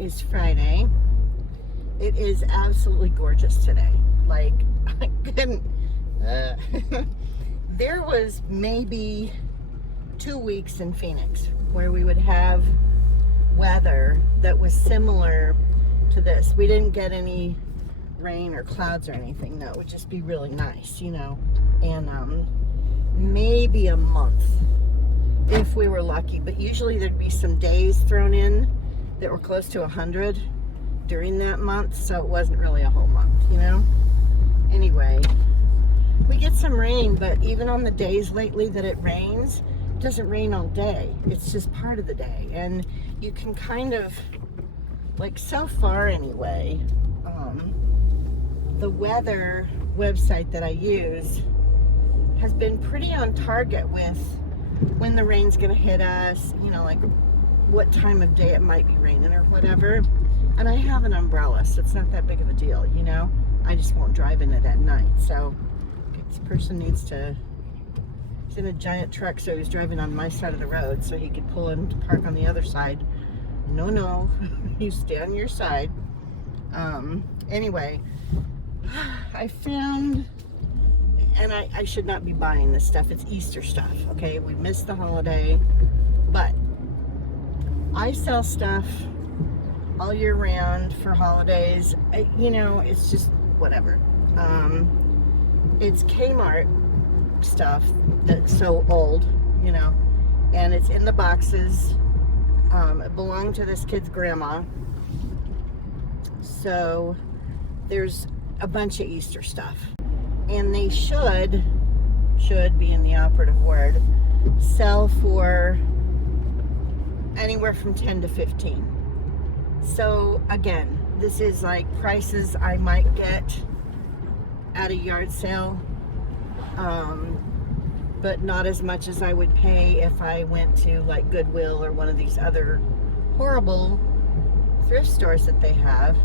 is Friday. It is absolutely gorgeous today. Like, I couldn't. There was maybe 2 weeks in Phoenix where we would have weather that was similar to this. We didn't get any rain or clouds or anything. That would just be really nice, you know. And maybe a month if we were lucky. But usually there'd be some days thrown in that were close to 100 during that month, so it wasn't really a whole month, you know. Anyway, we get some rain, but even on the days lately that it rains, it doesn't rain all day. It's just part of the day. And you can kind of, like, so far anyway, the weather website that I use has been pretty on target with when the rain's gonna hit us, you know, like what time of day it might be raining or whatever. And I have an umbrella, so it's not that big of a deal, you know. I just won't drive in it at night. So this person needs to, he's in a giant truck, so he's driving on my side of the road so he could pull in to park on the other side. No, you stay on your side. Anyway, I found, and I should not be buying this stuff. It's Easter stuff, okay? We missed the holiday, but I sell stuff all year round for holidays. You know, it's just whatever. It's Kmart stuff that's so old, you know, and it's in the boxes. It belonged to this kid's grandma. So there's a bunch of Easter stuff. And they should being the operative word, sell for anywhere from 10 to 15. So again, this is like prices I might get at a yard sale, but not as much as I would pay if I went to like Goodwill or one of these other horrible thrift stores that they have.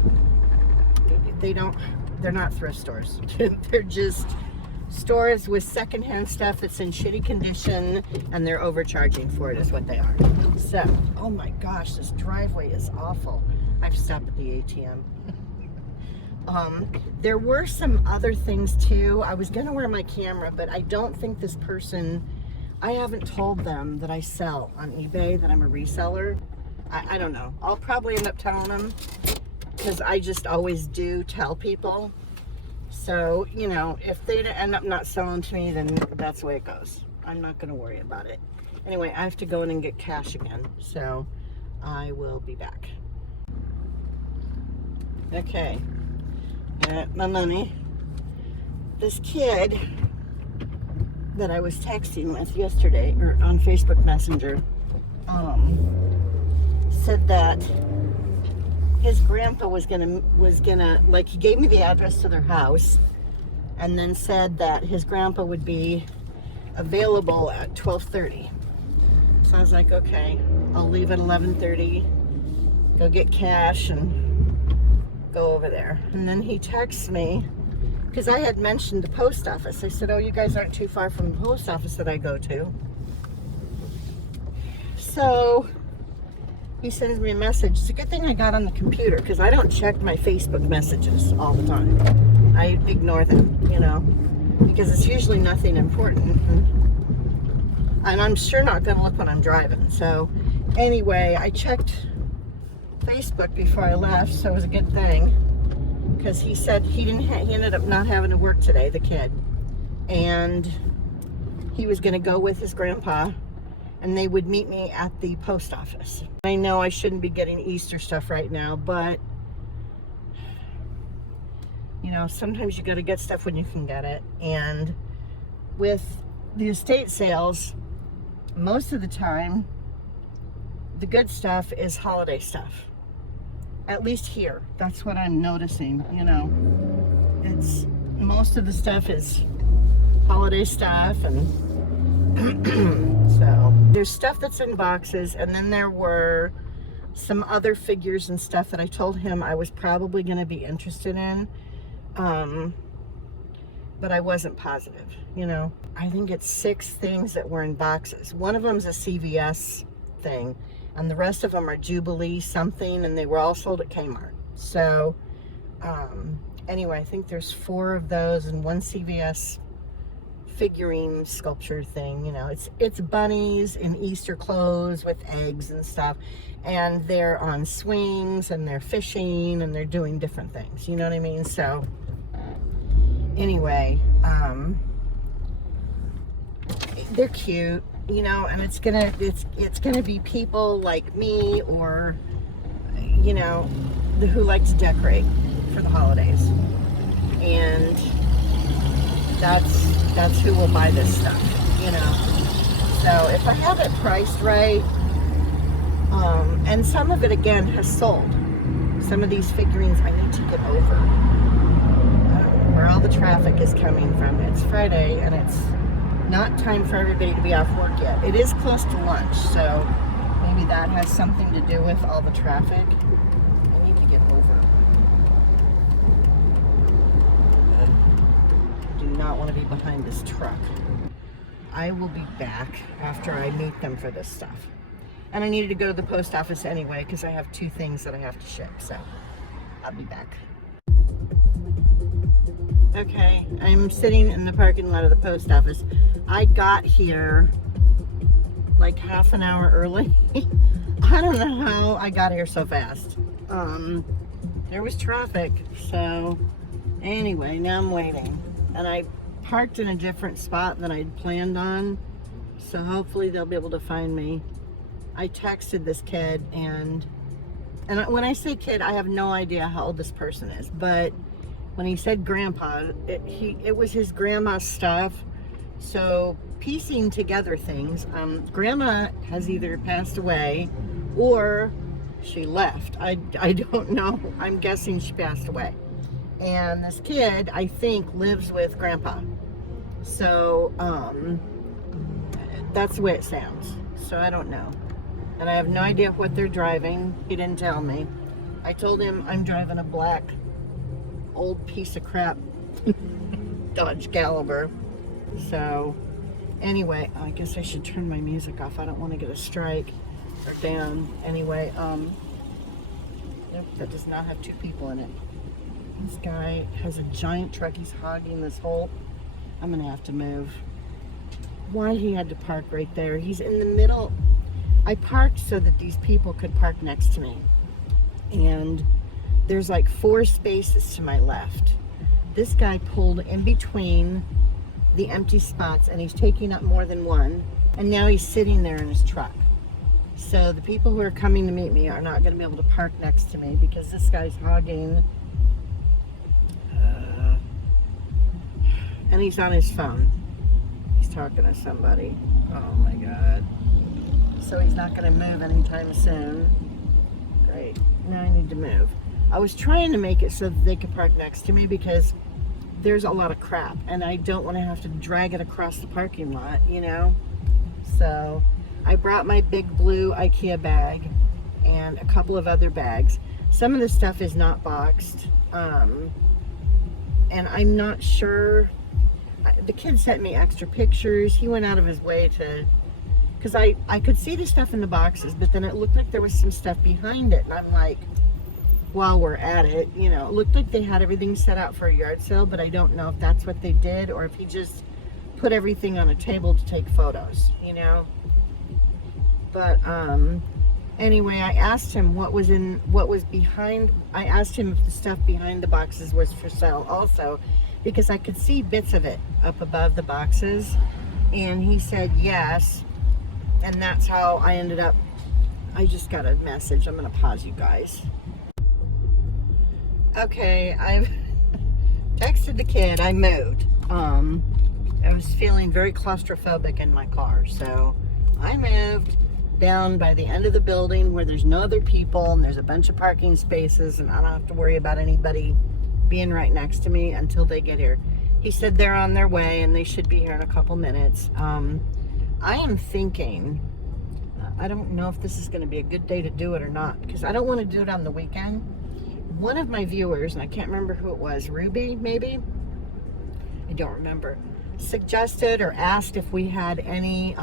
They're not thrift stores. They're just stores with secondhand stuff that's in shitty condition, and they're overcharging for it is what they are. So, oh my gosh, this driveway is awful. I have to stop at the ATM. There were some other things too. I was gonna wear my camera, but I don't think this person, I haven't told them that I sell on eBay, that I'm a reseller. I don't know. I'll probably end up telling them, because I just always do tell people. So, you know, if they end up not selling to me, then that's the way it goes. I'm not going to worry about it. Anyway, I have to go in and get cash again. So, I will be back. Okay. Got my money. This kid that I was texting with yesterday, or on Facebook Messenger, said that his grandpa was gonna like, he gave me the address to their house and then said that his grandpa would be available at 12:30. So I was like, okay, I'll leave at 11:30, go get cash and go over there. And then he texts me, because I had mentioned the post office. I said, oh, you guys aren't too far from the post office that I go to. So he sends me a message. It's a good thing I got on the computer, because I don't check my Facebook messages all the time. I ignore them, you know, because it's usually nothing important. And I'm sure not going to look when I'm driving. So anyway, I checked Facebook before I left, so it was a good thing, because he said he ended up not having to work today, the kid. And he was going to go with his grandpa, and they would meet me at the post office. I know I shouldn't be getting Easter stuff right now, but you know, sometimes you got to get stuff when you can get it. And with the estate sales, most of the time, the good stuff is holiday stuff. At least here, that's what I'm noticing, you know. It's, most of the stuff is holiday stuff, and so there's stuff that's in boxes, and then there were some other figures and stuff that I told him I was probably going to be interested in, but I wasn't positive, you know. I think it's 6 things that were in boxes. One of them's a CVS thing, and the rest of them are Jubilee something, and they were all sold at Kmart. So anyway, I think there's 4 of those and 1 CVS figurine sculpture thing. You know, it's bunnies in Easter clothes with eggs and stuff, and they're on swings and they're fishing and they're doing different things, you know what I mean? So anyway, they're cute, you know, and it's gonna be people like me, or you know, who like to decorate for the holidays, and that's who will buy this stuff, you know. So if I have it priced right, and some of it again has sold. Some of these figurines I need to get over. I don't know where all the traffic is coming from. It's Friday and it's not time for everybody to be off work yet. It is close to lunch, so maybe that has something to do with all the traffic. I need to get over. I do not want to be behind this truck. I will be back after I meet them for this stuff. And I needed to go to the post office anyway because I have 2 things that I have to ship, so I'll be back. Okay, I'm sitting in the parking lot of the post office. I got here like half an hour early. I don't know how I got here so fast. There was traffic, so anyway, now I'm waiting. And I parked in a different spot than I'd planned on, so hopefully they'll be able to find me. I texted this kid, and when I say kid, I have no idea how old this person is, but when he said grandpa, it was his grandma's stuff. So piecing together things, grandma has either passed away or she left. I don't know. I'm guessing she passed away. And this kid, I think, lives with grandpa. So that's the way it sounds. So I don't know. And I have no idea what they're driving. He didn't tell me. I told him I'm driving a black old piece of crap Dodge Caliber. So anyway, I guess I should turn my music off. I don't want to get a strike or down. Anyway, nope, that does not have 2 people in it. This guy has a giant truck. He's hogging this whole. I'm gonna have to move. Why he had to park right there? He's in the middle. I parked so that these people could park next to me, and there's like 4 spaces to my left. This guy pulled in between the empty spots, and he's taking up more than one, and now he's sitting there in his truck. So the people who are coming to meet me are not going to be able to park next to me because this guy's hogging, and he's on his phone. He's talking to somebody. Oh my God. So he's not going to move anytime soon. Great. Now I need to move. I was trying to make it so that they could park next to me because there's a lot of crap and I don't want to have to drag it across the parking lot, you know? So I brought my big blue IKEA bag and a couple of other bags. Some of the stuff is not boxed. And I'm not sure. The kid sent me extra pictures. He went out of his way to, because I could see the stuff in the boxes, but then it looked like there was some stuff behind it. And I'm like, while we're at it, you know, it looked like they had everything set out for a yard sale, but I don't know if that's what they did or if he just put everything on a table to take photos, you know. But anyway, I asked him what was behind. I asked him if the stuff behind the boxes was for sale also, because I could see bits of it up above the boxes, and he said yes. And that's how I ended up. I just got a message. I'm gonna pause you guys. Okay, I've texted the kid. I moved. I was feeling very claustrophobic in my car, so I moved down by the end of the building where there's no other people and there's a bunch of parking spaces, and I don't have to worry about anybody being right next to me until they get here. He said they're on their way and they should be here in a couple minutes. I am thinking, I don't know if this is going to be a good day to do it or not, because I don't want to do it on the weekend. One of my viewers, and I can't remember who it was, Ruby maybe, I don't remember, suggested or asked if we had any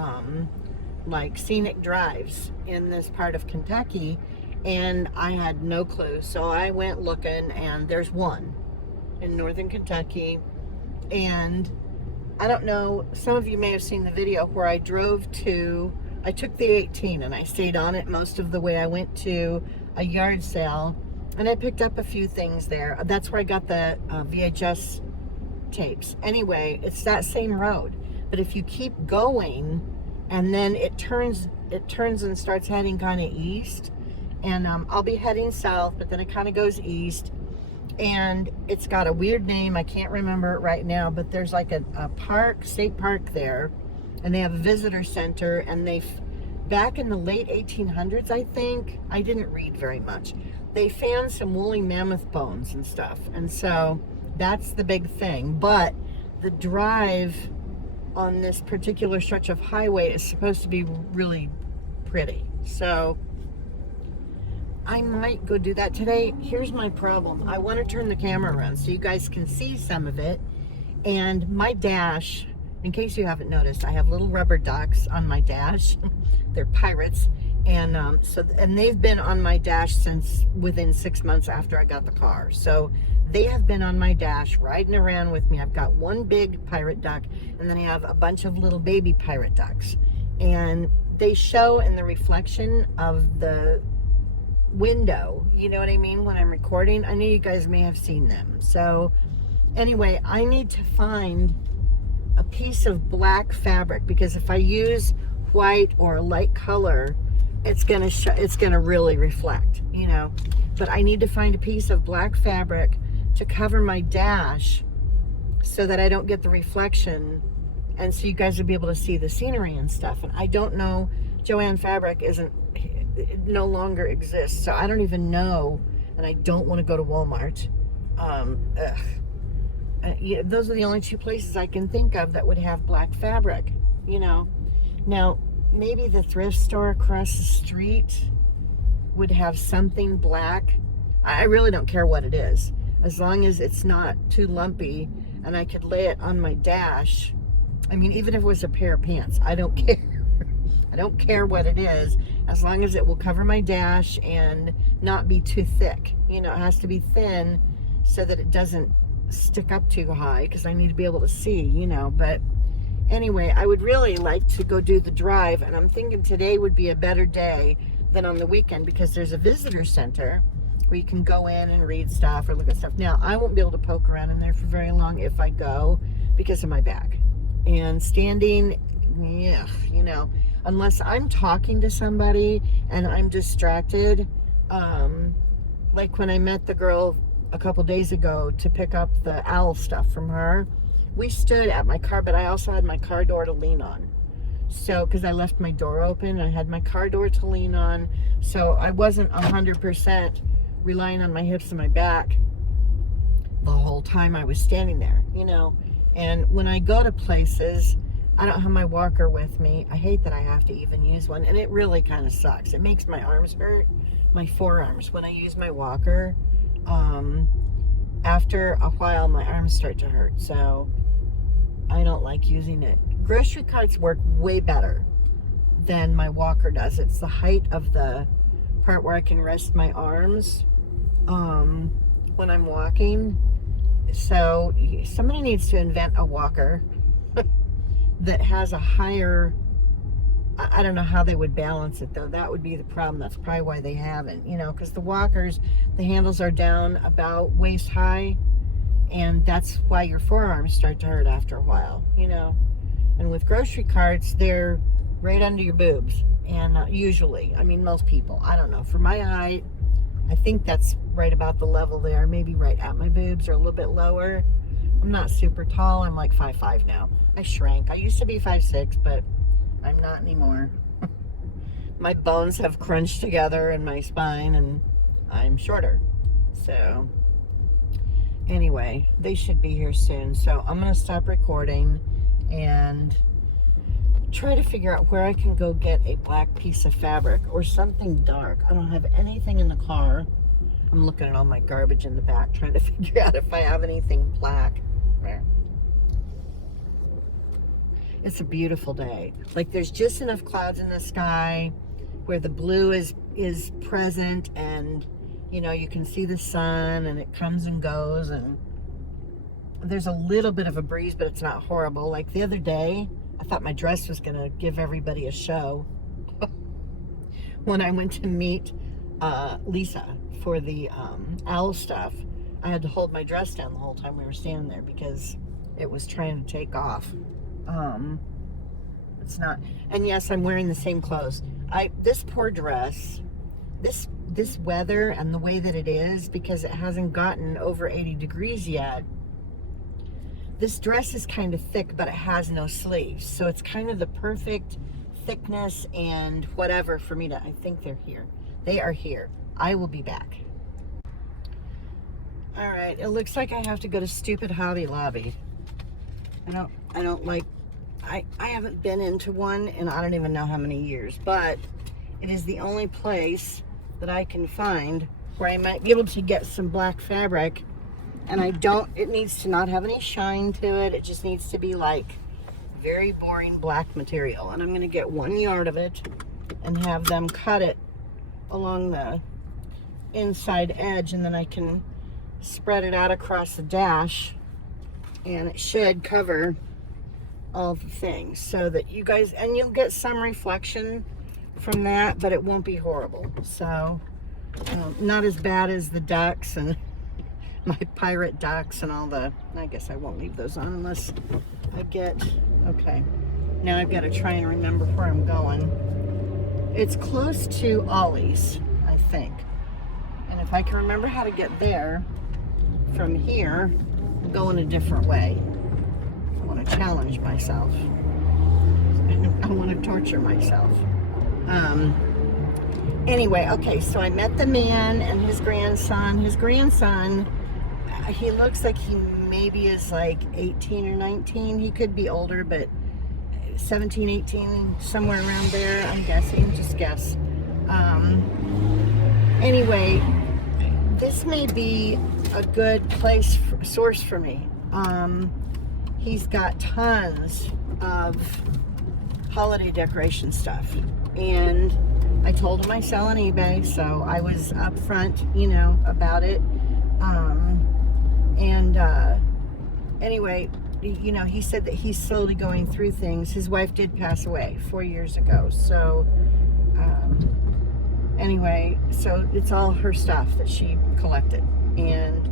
like scenic drives in this part of Kentucky, and I had no clue. So I went looking, and there's one in northern Kentucky. And I don't know, some of you may have seen the video where I took the 18 and I stayed on it most of the way. I went to a yard sale and I picked up a few things there. That's where I got the VHS tapes. Anyway, it's that same road, but if you keep going and then it turns and starts heading kind of east, and I'll be heading south, but then it kind of goes east, and it's got a weird name. I can't remember it right now, but there's like a park, state park there, and they have a visitor center, and back in the late 1800s, I think, I didn't read very much, they found some woolly mammoth bones and stuff, and so that's the big thing. But the drive on this particular stretch of highway is supposed to be really pretty, so I might go do that today. Here's my problem. I want to turn the camera around so you guys can see some of it. And my dash, in case you haven't noticed, I have little rubber ducks on my dash. They're pirates. And and they've been on my dash since within 6 months after I got the car. So they have been on my dash riding around with me. I've got one big pirate duck, and then I have a bunch of little baby pirate ducks. And they show in the reflection of the window, you know what I mean, when I'm recording. I know you guys may have seen them. So anyway, I need to find a piece of black fabric, because if I use white or a light color, it's gonna really reflect, you know. But I need to find a piece of black fabric to cover my dash so that I don't get the reflection, and so you guys will be able to see the scenery and stuff. And I don't know, Joann Fabric it no longer exists, so I don't even know, and I don't want to go to Walmart. Yeah, those are the only two places I can think of that would have black fabric, you know. Now, maybe the thrift store across the street would have something black. I really don't care what it is, as long as it's not too lumpy and I could lay it on my dash. I mean, even if it was a pair of pants, I don't care. I don't care what it is, as long as it will cover my dash and not be too thick. You know, it has to be thin so that it doesn't stick up too high, because I need to be able to see, you know. But anyway, I would really like to go do the drive, and I'm thinking today would be a better day than on the weekend, because there's a visitor center where you can go in and read stuff or look at stuff. Now, I won't be able to poke around in there for very long if I go, because of my back. And standing, yeah, you know, unless I'm talking to somebody and I'm distracted, like when I met the girl a couple days ago to pick up the owl stuff from her, we stood at my car, but I also had my car door to lean on. So, because I left my door open, I had my car door to lean on, so I wasn't 100% relying on my hips and my back the whole time I was standing there, you know. And when I go to places, I don't have my walker with me. I hate that I have to even use one, and it really kind of sucks. It makes my arms hurt, my forearms, when I use my walker. After a while, my arms start to hurt, so I don't like using it. Grocery carts work way better than my walker does. It's the height of the part where I can rest my arms when I'm walking. So somebody needs to invent a walker that has a higher, I don't know how they would balance it though. That would be the problem. That's probably why they haven't, you know, because the walkers, the handles are down about waist high, and that's why your forearms start to hurt after a while, you know. And with grocery carts, they're right under your boobs, and usually, I mean, most people, I don't know, for my height, I think that's right about the level there, maybe right at my boobs or a little bit lower. I'm not super tall. I'm like 5'5" now. I shrank. I used to be 5'6", but I'm not anymore. My bones have crunched together in my spine, and I'm shorter. So anyway, they should be here soon. So I'm going to stop recording and try to figure out where I can go get a black piece of fabric or something dark. I don't have anything in the car. I'm looking at all my garbage in the back, trying to figure out if I have anything black. It's a beautiful day. Like there's just enough clouds in the sky where the blue is present, and you know, you can see the sun and it comes and goes, and there's a little bit of a breeze, but it's not horrible. Like the other day, I thought my dress was gonna give everybody a show when I went to meet Lisa for the owl stuff. I had to hold my dress down the whole time we were standing there because it was trying to take off. It's not, and yes, I'm wearing the same clothes. This poor dress, this weather and the way that it is, because it hasn't gotten over 80 degrees yet, this dress is kind of thick, but it has no sleeves. So it's kind of the perfect thickness and whatever for me to, I think they're here. They are here. I will be back. All right, it looks like I have to go to stupid Hobby Lobby. I don't like, I haven't been into one in I don't even know how many years, but it is the only place that I can find where I might be able to get some black fabric, and it needs to not have any shine to it. It just needs to be like very boring black material. And I'm going to get 1 yard of it and have them cut it along the inside edge, and then I can spread it out across the dash, and it should cover all the things so that you guys, and you'll get some reflection from that, but it won't be horrible. So not as bad as the ducks and my pirate ducks and all the, I guess I won't leave those on unless I get, okay, now I've got to try and remember where I'm going. It's close to Ollie's, I think, and if I can remember how to get there from here, I'm going a different way. I want to challenge myself. I want to torture myself. Anyway, okay, so I met the man and his grandson. His grandson, he looks like he maybe is like 18 or 19. He could be older, but 17, 18, somewhere around there, I'm guessing, just guess. Anyway, this may be a good source for me. He's got tons of holiday decoration stuff, and I told him I sell on eBay, so I was upfront, you know, about it. Anyway, you know, he said that he's slowly going through things. His wife did pass away 4 years ago, so anyway, so it's all her stuff that she collected, and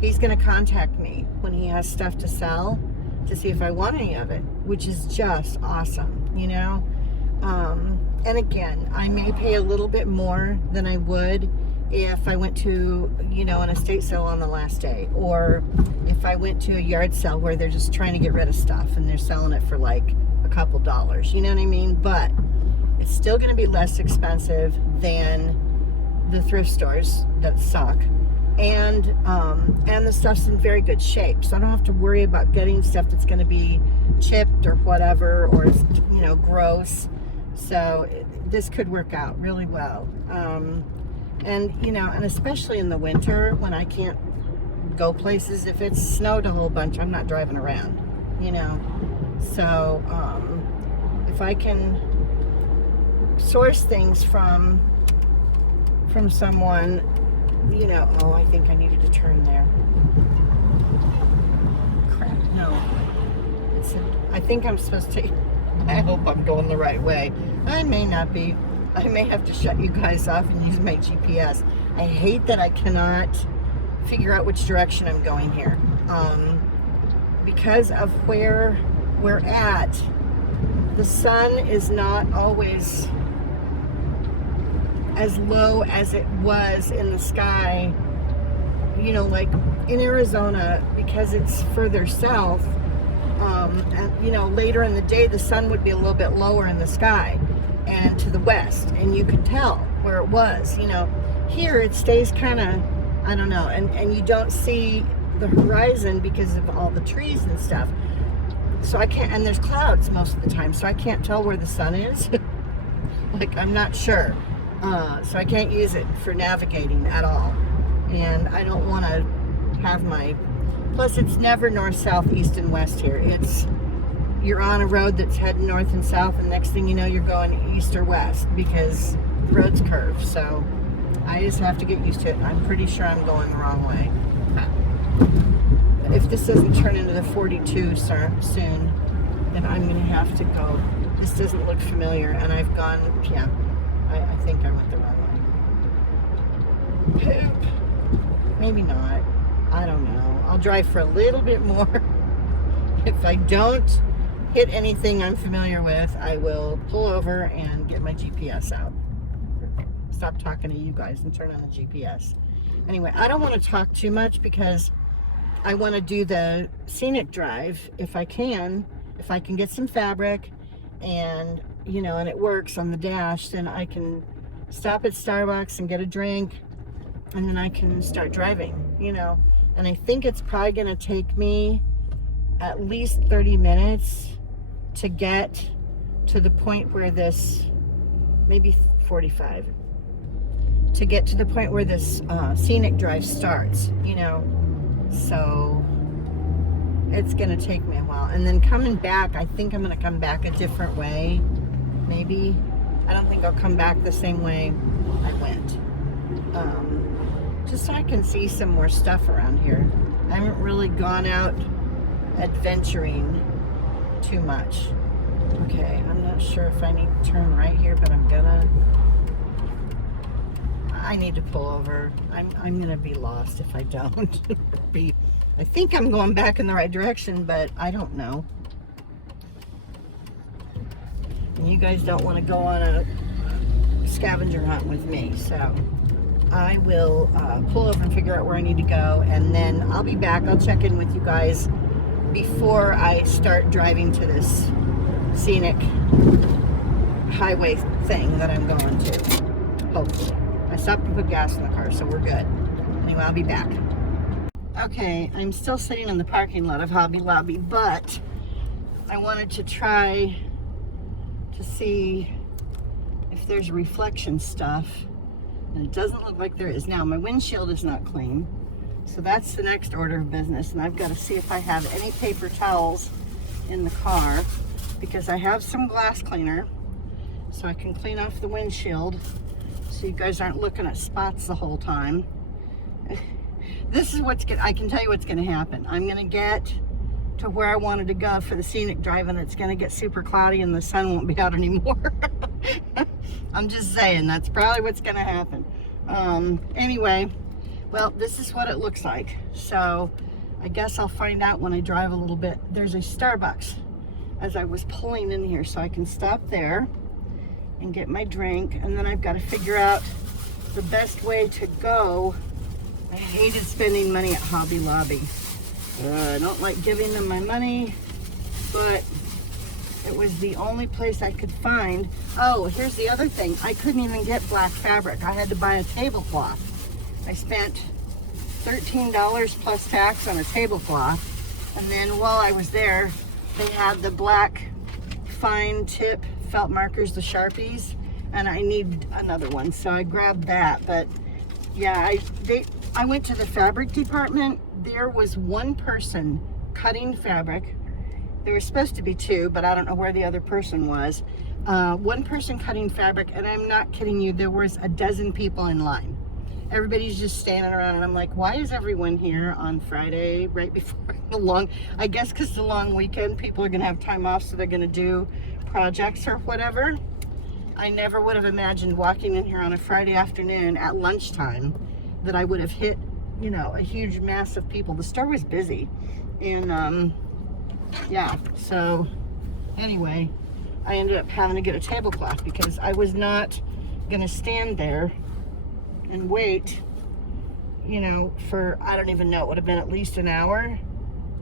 he's going to contact me when he has stuff to sell to see if I want any of it, which is just awesome, you know. And again, I may pay a little bit more than I would if I went to, you know, an estate sale on the last day, or if I went to a yard sale where they're just trying to get rid of stuff and they're selling it for like a couple dollars, you know what I mean? But it's still going to be less expensive than the thrift stores that suck, and the stuff's in very good shape, so I don't have to worry about getting stuff that's going to be chipped or whatever, or it's, you know, gross. So this could work out really well. And, you know, and especially in the winter when I can't go places, if it's snowed a whole bunch, I'm not driving around, you know. So if I can source things from someone, you know, oh, I think I needed to turn there. Crap, no. I think I'm supposed to, I hope I'm going the right way. I may not be. I may have to shut you guys off and use my GPS. I hate that I cannot figure out which direction I'm going here. Because of where we're at, the sun is not always as low as it was in the sky, you know, like in Arizona, because it's further south, and, you know, later in the day, the sun would be a little bit lower in the sky and to the west, and you could tell where it was. You know, here it stays kind of, I don't know, and you don't see the horizon because of all the trees and stuff. So I can't, and there's clouds most of the time, so I can't tell where the sun is. Like, I'm not sure. So I can't use it for navigating at all. And I don't want to have my, plus it's never north, south, east, and west here. It's, you're on a road that's heading north and south, and next thing you know, you're going east or west because the road's curved. So I just have to get used to it. I'm pretty sure I'm going the wrong way. If this doesn't turn into the 42 soon, then I'm going to have to go. This doesn't look familiar, and I've gone, yeah, I think I went the wrong way. Poop. Maybe not. I don't know. I'll drive for a little bit more. If I don't hit anything I'm familiar with, I will pull over and get my GPS out. Stop talking to you guys and turn on the GPS. Anyway, I don't want to talk too much because I want to do the scenic drive if I can get some fabric and, you know, and it works on the dash, then I can stop at Starbucks and get a drink, and then I can start driving, you know. And I think it's probably going to take me at least 30 minutes to get to the point where this, maybe 45, to get to the point where this scenic drive starts, you know. So it's going to take me a while. And then coming back, I think I'm going to come back a different way, maybe. I don't think I'll come back the same way I went. Just so I can see some more stuff around here. I haven't really gone out adventuring too much. Okay, I'm not sure if I need to turn right here, but I need to pull over. I'm gonna be lost if I don't. I think I'm going back in the right direction, but I don't know. And you guys don't want to go on a scavenger hunt with me, so I will pull over and figure out where I need to go, and then I'll be back. I'll check in with you guys before I start driving to this scenic highway thing that I'm going to, hopefully. I stopped to put gas in the car, so we're good. Anyway, I'll be back. Okay, I'm still sitting in the parking lot of Hobby Lobby, but I wanted to try to see if there's reflection stuff, and it doesn't look like there is. Now, my windshield is not clean, so that's the next order of business, and I've got to see if I have any paper towels in the car, because I have some glass cleaner, so I can clean off the windshield so you guys aren't looking at spots the whole time. This is I can tell you what's going to happen. I'm going to get to where I wanted to go for the scenic drive, and it's going to get super cloudy and the sun won't be out anymore. I'm just saying, that's probably what's going to happen. Anyway, well, this is what it looks like. So I guess I'll find out when I drive a little bit. There's a Starbucks as I was pulling in here, so I can stop there and get my drink, and then I've got to figure out the best way to go. I hated spending money at Hobby Lobby. I don't like giving them my money, but it was the only place I could find. Oh, here's the other thing. I couldn't even get black fabric. I had to buy a tablecloth. I spent $13 plus tax on a tablecloth, and then while I was there, they had the black fine tip felt markers, the Sharpies, and I need another one, so I grabbed that. But yeah, I went to the fabric department. There was one person cutting fabric. There was supposed to be two, but I don't know where the other person was. One person cutting fabric, and I'm not kidding you, there was a dozen people in line. Everybody's just standing around, and I'm like, why is everyone here on Friday right before I guess because the long weekend, people are gonna have time off, so they're gonna do projects or whatever. I never would have imagined walking in here on a Friday afternoon at lunchtime that I would have hit, you know, a huge mass of people. The store was busy, and yeah, so anyway, I ended up having to get a tablecloth because I was not gonna stand there and wait, you know, for, I don't even know, it would have been at least an hour,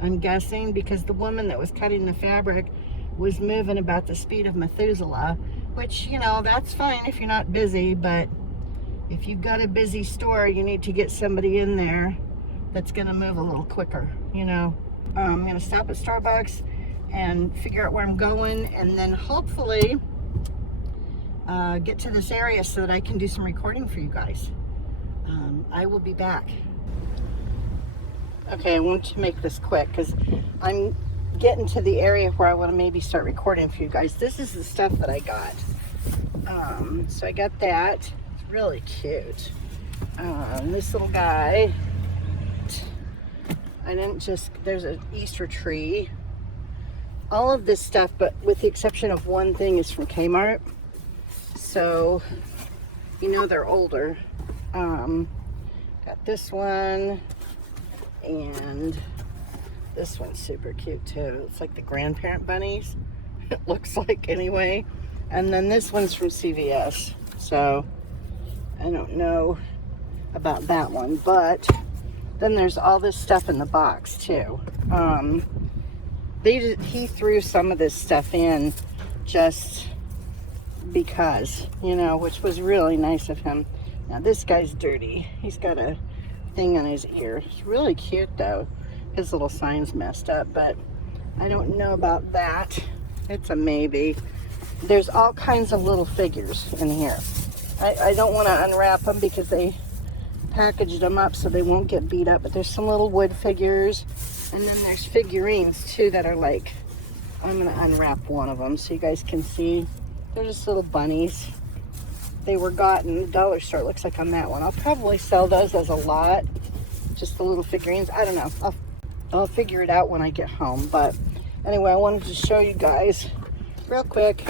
I'm guessing, because the woman that was cutting the fabric was moving about the speed of Methuselah, which, you know, that's fine if you're not busy, but if you've got a busy store, you need to get somebody in there that's gonna move a little quicker, you know. I'm gonna stop at Starbucks and figure out where I'm going, and then hopefully get to this area so that I can do some recording for you guys. I will be back. Okay, I want to make this quick because I'm getting to the area where I want to maybe start recording for you guys. This is the stuff that I got. So I got that. It's really cute. This little guy. I didn't just, there's an Easter tree. All of this stuff, but with the exception of one thing, is from Kmart. So, you know they're older. Got this one, and this one's super cute too. It's like the grandparent bunnies. It looks like anyway. And then this one's from CVS. So, I don't know about that one, but then there's all this stuff in the box too. He threw some of this stuff in just because, you know, which was really nice of him. Now this guy's dirty. He's got a thing on his ear. He's really cute though. His little sign's messed up, but I don't know about that. It's a maybe. There's all kinds of little figures in here. I don't want to unwrap them because they packaged them up so they won't get beat up, but there's some little wood figures, and then there's figurines too that are like, I'm gonna unwrap one of them so you guys can see. They're just little bunnies. They were got in the dollar store, it looks like, on that one. I'll probably sell those as a lot, just the little figurines. I don't know, I'll figure it out when I get home. But anyway, I wanted to show you guys real quick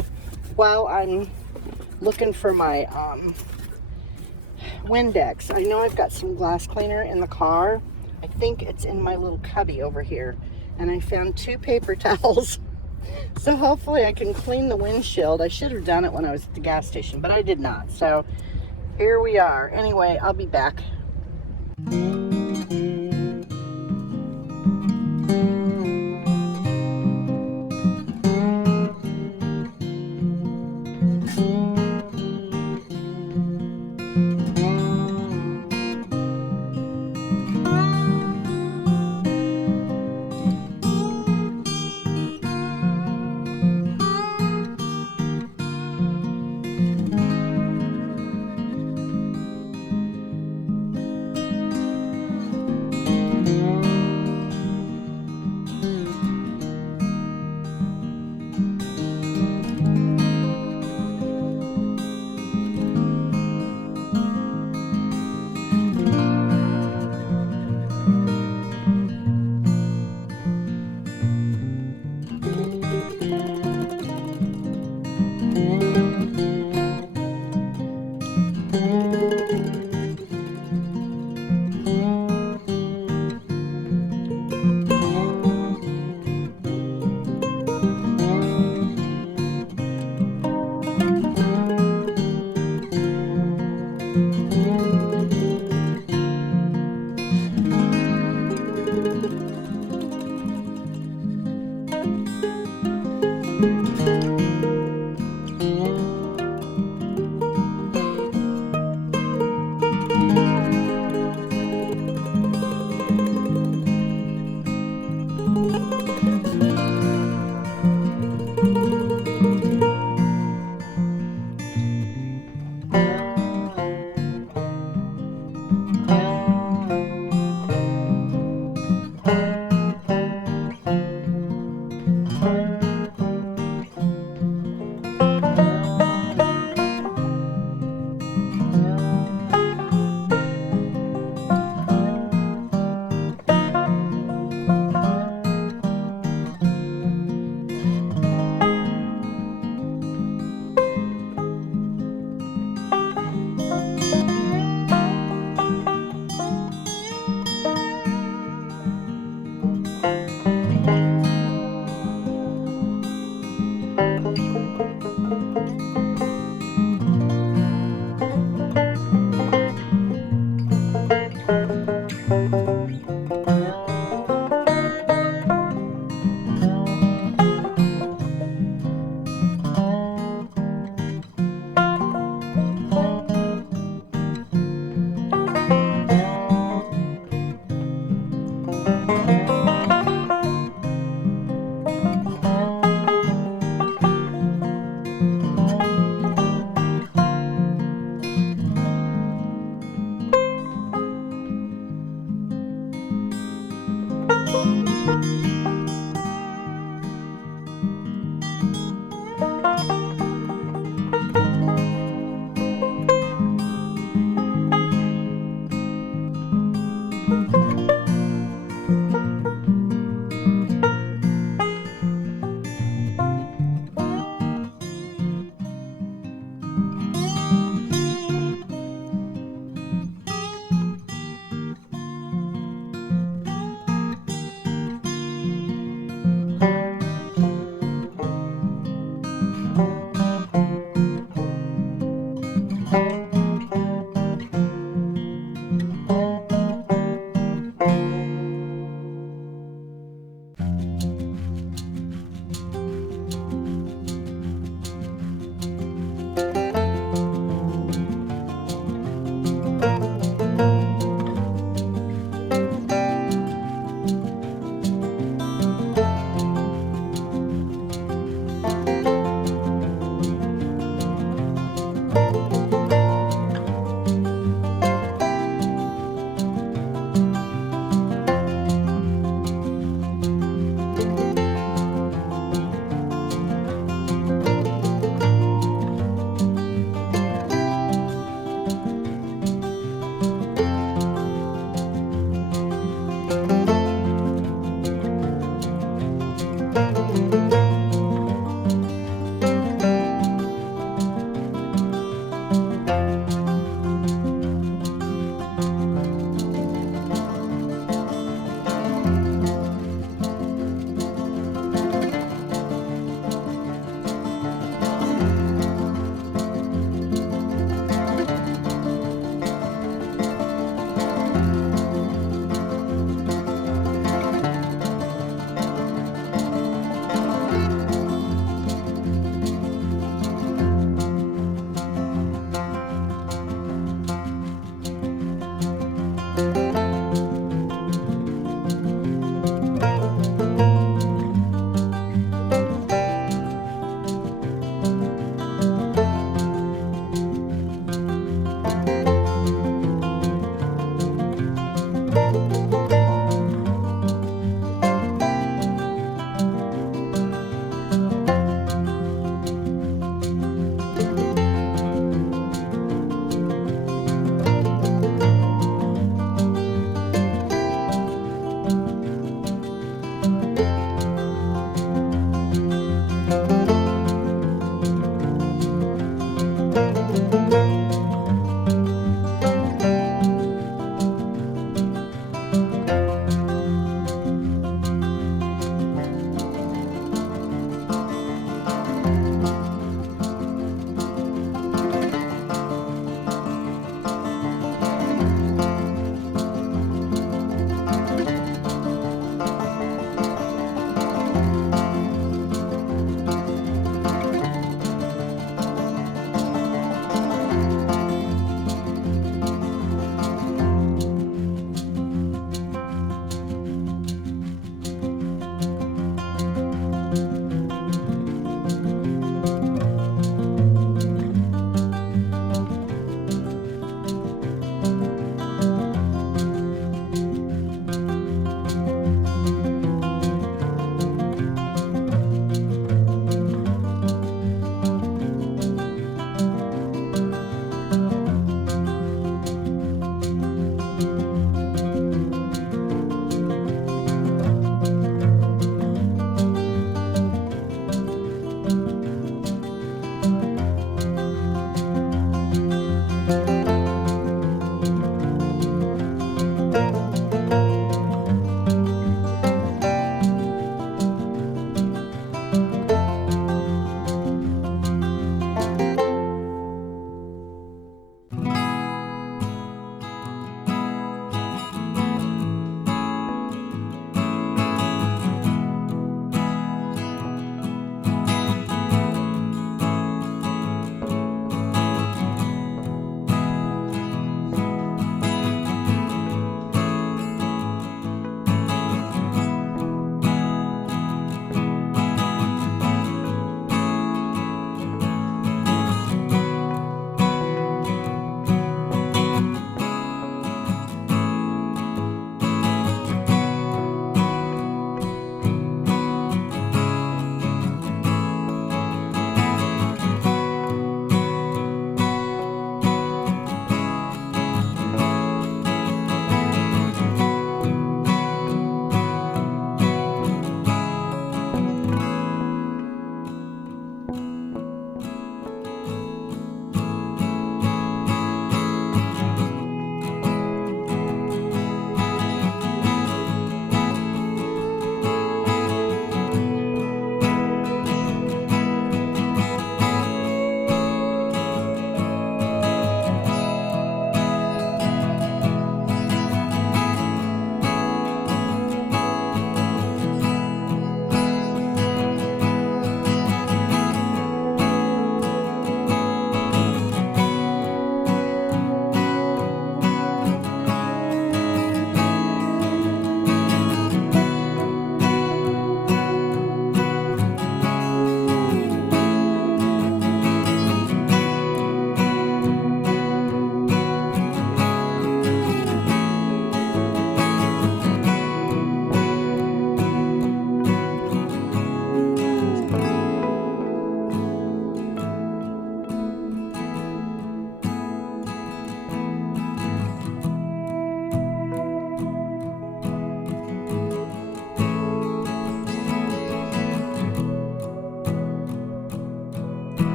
while I'm looking for my Windex. I know I've got some glass cleaner in the car. I think it's in my little cubby over here. And I found 2 paper towels. So hopefully I can clean the windshield. I should have done it when I was at the gas station, but I did not. So here we are. Anyway, I'll be back.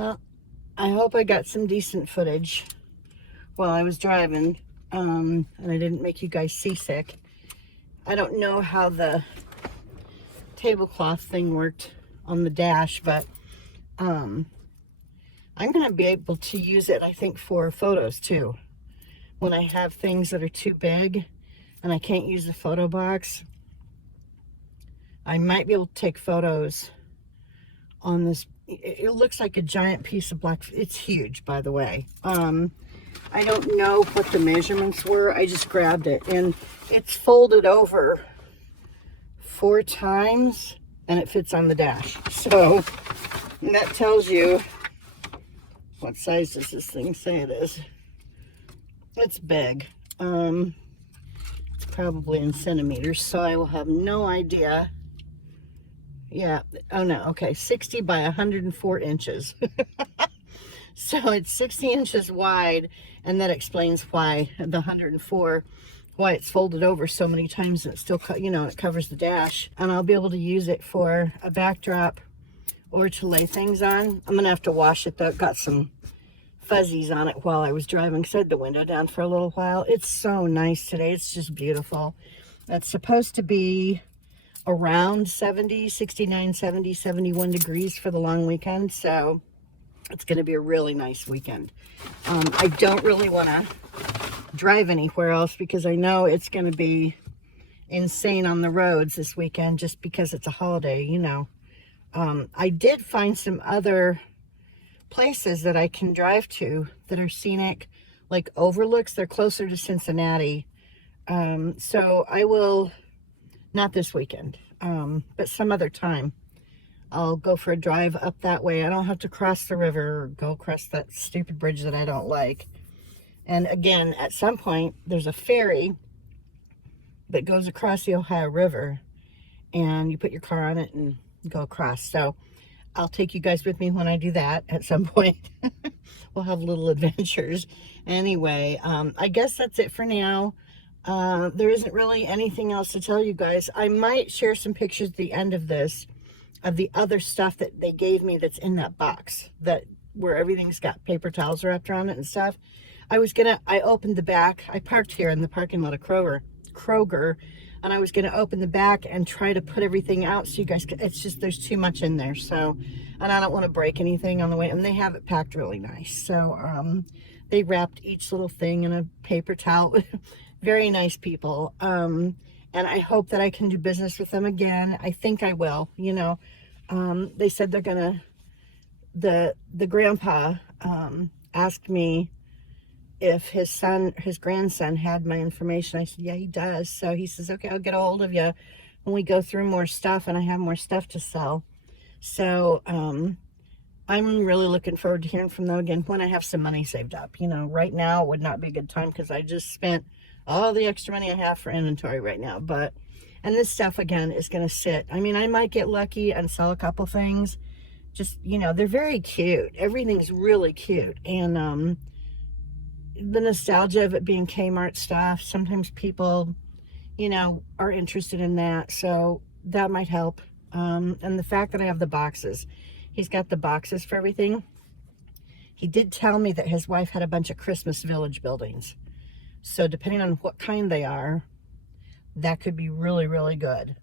Well, I hope I got some decent footage while I was driving, and I didn't make you guys seasick. I don't know how the tablecloth thing worked on the dash, but I'm going to be able to use it, I think, for photos too. When I have things that are too big and I can't use the photo box, I might be able to take photos on this. It looks like a giant piece of black. It's huge, by the way. I don't know what the measurements were. I just grabbed it, and it's folded over 4 times, and it fits on the dash. So that tells you, what size does this thing say it is? It's big. It's probably in centimeters, so I will have no idea. Yeah, oh no, okay, 60 by 104 inches. So it's 60 inches wide, and that explains why the 104, why it's folded over so many times, and it still, you know, it covers the dash. And I'll be able to use it for a backdrop or to lay things on. I'm gonna have to wash it though. It got some fuzzies on it while I was driving, because I had the window down for a little while. It's so nice today. It's just beautiful. It's supposed to be around 70, 69, 70, 71 degrees for the long weekend. So it's going to be a really nice weekend. I don't really want to drive anywhere else because I know it's going to be insane on the roads this weekend just because it's a holiday, you know. I did find some other places that I can drive to that are scenic, like overlooks. They're closer to Cincinnati. So I will, not this weekend, but some other time, I'll go for a drive up that way. I don't have to cross the river or go across that stupid bridge that I don't like. And again, at some point, there's a ferry that goes across the Ohio River, and you put your car on it and go across. So I'll take you guys with me when I do that at some point. We'll have little adventures. Anyway, I guess that's it for now. There isn't really anything else to tell you guys. I might share some pictures at the end of this of the other stuff that they gave me that's in that box, that where everything's got paper towels wrapped around it and stuff. I opened the back. I parked here in the parking lot of Kroger, and I was gonna open the back and try to put everything out so you guys could, it's just, there's too much in there. So, and I don't want to break anything on the way, and they have it packed really nice. So, they wrapped each little thing in a paper towel. Very nice people. And I hope that I can do business with them again. I think I will, you know. They said they're gonna, the grandpa asked me if his grandson had my information. I said, yeah, he does. So he says, okay, I'll get a hold of you when we go through more stuff and I have more stuff to sell. So I'm really looking forward to hearing from them again when I have some money saved up. You know, right now would not be a good time because I just spent all the extra money I have for inventory right now. But, and this stuff again is going to sit. I mean, I might get lucky and sell a couple things. Just, you know, they're very cute. Everything's really cute. And the nostalgia of it being Kmart stuff, sometimes people, you know, are interested in that. So that might help. And the fact that I have the boxes, he's got the boxes for everything. He did tell me that his wife had a bunch of Christmas Village buildings. So depending on what kind they are, that could be really, really good.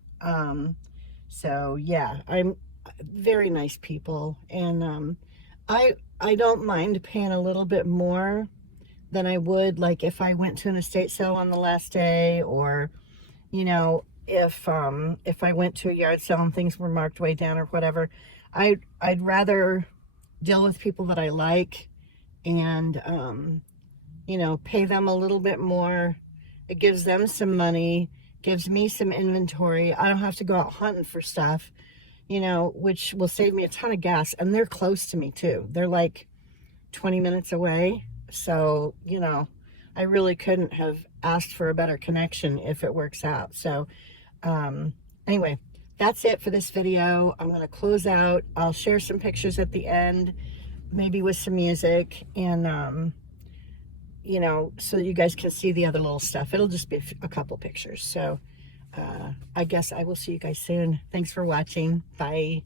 So yeah, I'm very nice people. And I don't mind paying a little bit more than I would, like if I went to an estate sale on the last day, or, you know, if I went to a yard sale and things were marked way down or whatever. I'd rather deal with people that I like and, you know, pay them a little bit more. It gives them some money, gives me some inventory. I don't have to go out hunting for stuff, you know, which will save me a ton of gas. And they're close to me too. They're like 20 minutes away. So, you know, I really couldn't have asked for a better connection if it works out. So, anyway, that's it for this video. I'm going to close out. I'll share some pictures at the end, maybe with some music, and, you know, so that you guys can see the other little stuff. It'll just be a couple pictures. So, I guess I will see you guys soon. Thanks for watching. Bye.